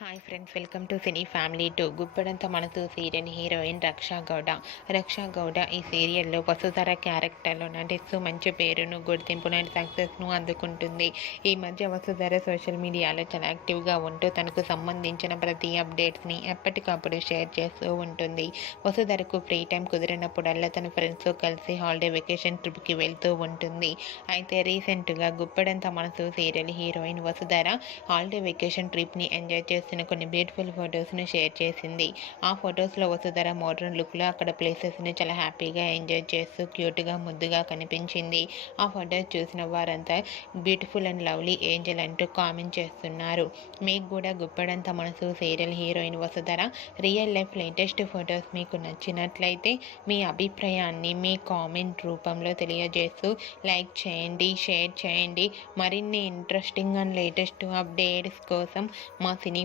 Hi friends welcome to cine family to Guppedantha Manasu serial heroine Raksha Gowda. Raksha Gowda ఈ సీరియల్లో వసుధర క్యారెక్టర్లో నటిస్తూ మంచి పేరును గుర్తింపును అండ్ సక్సెస్ను అందుకుంటుంది. ఈ మధ్య వసుధర సోషల్ మీడియాలో చాలా యాక్టివ్గా ఉంటూ తనకు సంబంధించిన ప్రతి అప్డేట్స్ని ఎప్పటికప్పుడు షేర్ చేస్తూ ఉంటుంది. వసుధరకు ఫ్రీ టైం కుదిరినప్పుడల్లా తన ఫ్రెండ్స్తో కలిసి హాలిడే వెకేషన్ ట్రిప్కి వెళ్తూ ఉంటుంది. అయితే రీసెంట్గా Guppedantha Manasu serial heroine Vasudhara holiday vacation ట్రిప్ని ఎంజాయ్ చేస్తున్న కొన్ని బ్యూటిఫుల్ ఫొటోస్ను షేర్ చేసింది. ఆ ఫొటోస్లో వసుధర మోడర్న్ లుక్లో అక్కడ ప్లేసెస్ని చాలా హ్యాపీగా ఎంజాయ్ చేస్తూ క్యూట్గా ముద్దుగా కనిపించింది. ఆ ఫొటోస్ చూసిన వారంతా బ్యూటిఫుల్ అండ్ లవ్లీ ఏంజల్ అంటూ కామెంట్ చేస్తున్నారు. మీకు కూడా Guppedantha Manasu serial heroine Vasudhara real life latest photos మీకు నచ్చినట్లయితే మీ అభిప్రాయాన్ని మీ కామెంట్ రూపంలో తెలియజేస్తూ లైక్ చేయండి షేర్ చేయండి. మరిన్ని ఇంట్రెస్టింగ్ అండ్ లేటెస్ట్ అప్డేట్స్ కోసం మా సినీ